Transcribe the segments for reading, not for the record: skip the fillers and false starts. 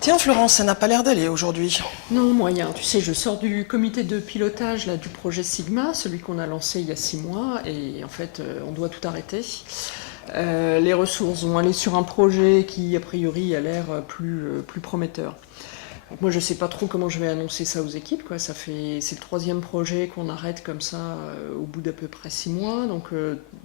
Tiens Florence, ça n'a pas l'air d'aller aujourd'hui. Non, moyen. Tu sais, je sors du comité de pilotage là, du projet Sigma, celui qu'on a lancé il y a 6 mois, et en fait, on doit tout arrêter. Les ressources vont aller sur un projet qui, a priori, a l'air plus prometteur. Donc moi, je sais pas trop comment je vais annoncer ça aux équipes, quoi. C'est le troisième projet qu'on arrête comme ça au bout d'à peu près 6 mois. Donc,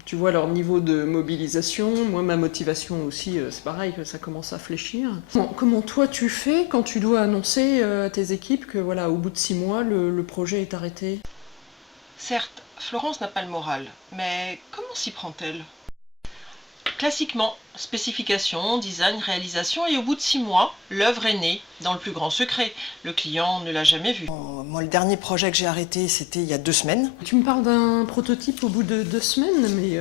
tu vois leur niveau de mobilisation. Moi, ma motivation aussi, c'est pareil, que ça commence à fléchir. Comment toi tu fais quand tu dois annoncer à tes équipes que voilà, au bout de 6 mois, le projet est arrêté? Certes, Florence n'a pas le moral, mais comment s'y prend-elle? Classiquement, spécification, design, réalisation, et au bout de 6 mois, l'œuvre est née, dans le plus grand secret. Le client ne l'a jamais vue. Moi, le dernier projet que j'ai arrêté, c'était il y a 2 semaines. Tu me parles d'un prototype au bout de 2 semaines, mais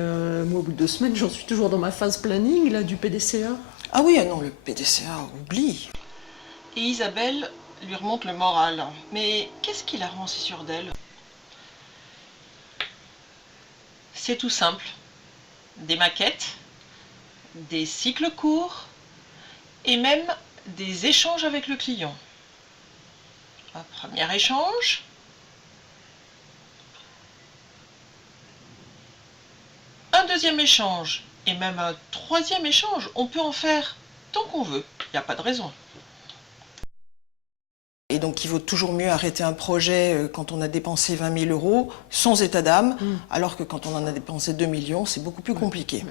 moi, au bout de 2 semaines, j'en suis toujours dans ma phase planning là, du PDCA. Ah oui, ah non, le PDCA, oublie. Et Isabelle lui remonte le moral. Mais qu'est-ce qui la rend si sûre d'elle? C'est tout simple. Des maquettes, des cycles courts et même des échanges avec le client. Un premier échange, un deuxième échange et même un troisième échange. On peut en faire tant qu'on veut, il n'y a pas de raison. Et donc il vaut toujours mieux arrêter un projet quand on a dépensé 20 000 euros sans état d'âme, alors que quand on en a dépensé 2 millions, c'est beaucoup plus compliqué.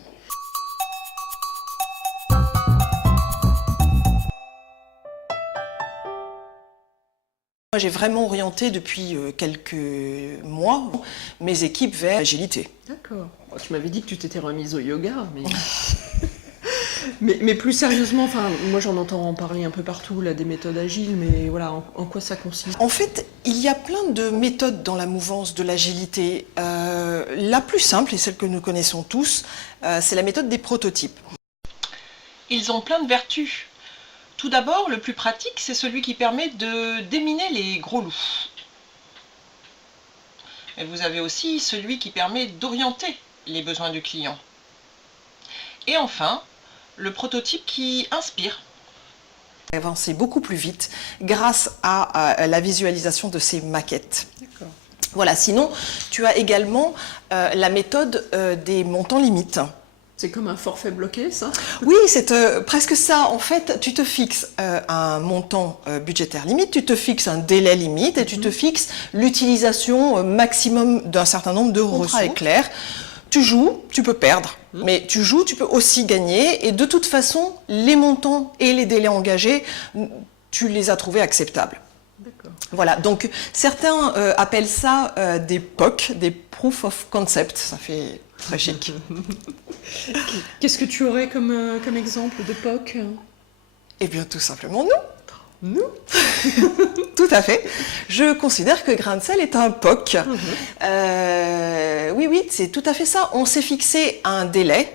Moi, j'ai vraiment orienté depuis quelques mois mes équipes vers l'agilité. D'accord. Oh, tu m'avais dit que tu t'étais remise au yoga, mais... mais plus sérieusement, enfin, moi j'en entends en parler un peu partout, là, des méthodes agiles, mais voilà, en quoi ça consiste? En fait, il y a plein de méthodes dans la mouvance de l'agilité. La plus simple, et celle que nous connaissons tous, c'est la méthode des prototypes. Ils ont plein de vertus. Tout d'abord, le plus pratique, c'est celui qui permet de déminer les gros loups. Mais vous avez aussi celui qui permet d'orienter les besoins du client. Et enfin, le prototype qui inspire. Avancer beaucoup plus vite grâce à la visualisation de ces maquettes. D'accord. Voilà, sinon, tu as également la méthode des montants limites. C'est comme un forfait bloqué, ça? Oui, c'est presque ça. En fait, tu te fixes un montant budgétaire limite, tu te fixes un délai limite et tu te fixes l'utilisation maximum d'un certain nombre de ressources. Le contrat est clair. Tu joues, tu peux perdre, mais tu joues, tu peux aussi gagner. Et de toute façon, les montants et les délais engagés, tu les as trouvés acceptables. D'accord. Voilà, donc certains appellent ça des POC, des Proof of Concept. Ça fait très chic. Qu'est-ce que tu aurais comme exemple de POC? Eh bien, tout simplement, nous. Nous? Tout à fait. Je considère que Grain de Sel est un POC. Oui, c'est tout à fait ça. On s'est fixé un délai,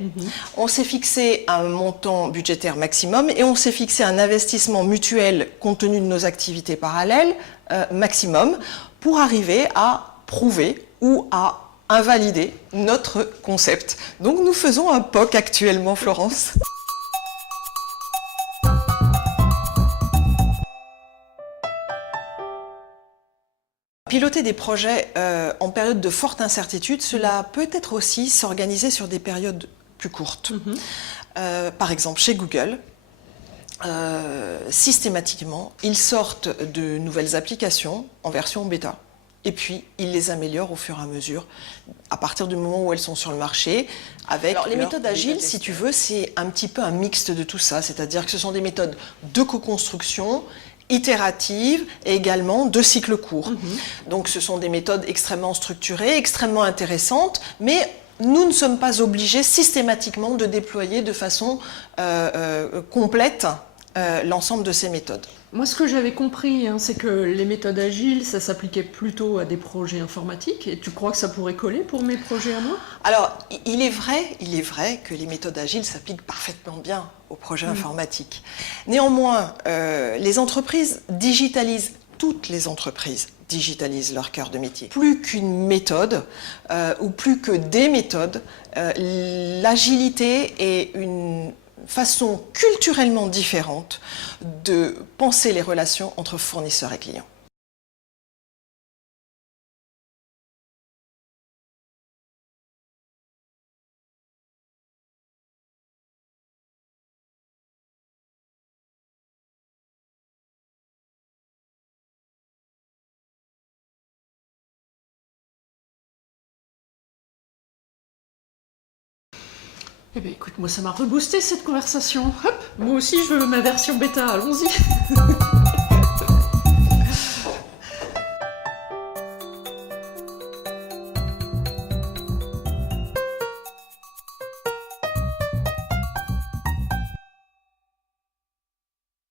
on s'est fixé un montant budgétaire maximum et on s'est fixé un investissement mutuel compte tenu de nos activités parallèles maximum pour arriver à prouver ou à invalider notre concept. Donc nous faisons un POC actuellement, Florence. Piloter des projets en période de forte incertitude, cela peut être aussi s'organiser sur des périodes plus courtes. Par exemple, chez Google, systématiquement, ils sortent de nouvelles applications en version bêta. Et puis, ils les améliorent au fur et à mesure, à partir du moment où elles sont sur le marché. Alors, les méthodes agiles, si tu veux, c'est un petit peu un mixte de tout ça. C'est-à-dire que ce sont des méthodes de co-construction, itératives et également de cycles courts. Donc, ce sont des méthodes extrêmement structurées, extrêmement intéressantes, mais nous ne sommes pas obligés systématiquement de déployer de façon complète l'ensemble de ces méthodes. Moi, ce que j'avais compris, c'est que les méthodes agiles, ça s'appliquait plutôt à des projets informatiques. Et tu crois que ça pourrait coller pour mes projets à moi? Alors, il est vrai que les méthodes agiles s'appliquent parfaitement bien aux projets informatiques. Néanmoins, les entreprises digitalisent, toutes les entreprises digitalisent leur cœur de métier. Plus qu'une méthode, ou plus que des méthodes, l'agilité est une façon culturellement différente de penser les relations entre fournisseurs et clients. Eh bien écoute, moi ça m'a reboosté cette conversation. Hop, moi aussi je veux ma version bêta, allons-y.